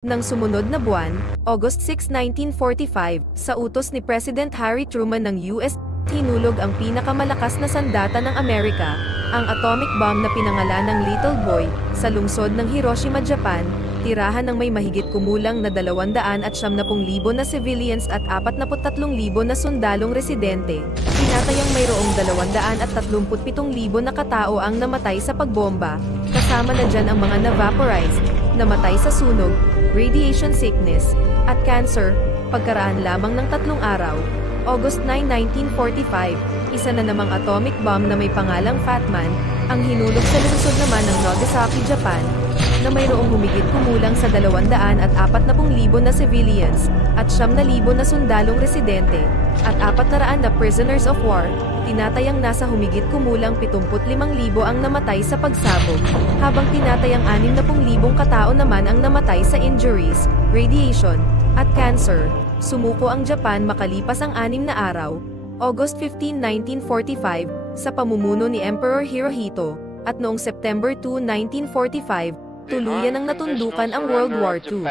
Nang sumunod na buwan, August 6, 1945, sa utos ni President Harry Truman ng US, hinulog ang pinakamalakas na sandata ng Amerika, ang atomic bomb na pinangalan ng Little Boy, sa lungsod ng Hiroshima, Japan, tirahan ng may mahigit kumulang na 270,000 na civilians at 43,000 na sundalong residente. Tinatayang mayroong 237,000 na katao ang namatay sa pagbomba, kasama na dyan ang mga na-vaporized, namatay sa sunog, radiation sickness, at cancer. Pagkaraan lamang ng 3 araw, August 9, 1945, isa na namang atomic bomb na may pangalang Fat Man, ang hinulog sa lungsod naman ng Nagasaki, Japan, na mayroong humigit kumulang sa 240,000 na civilians, at 9,000 na sundalong residente, at 400 na prisoners of war. Tinatayang nasa humigit kumulang 75,000 ang namatay sa pagsabog, habang tinatayang 60,000 katao naman ang namatay sa injuries, radiation, at cancer. Sumuko ang Japan makalipas ang 6 na araw, August 15, 1945, sa pamumuno ni Emperor Hirohito, at noong September 2, 1945, tuluyan ang natundukan ang World War II.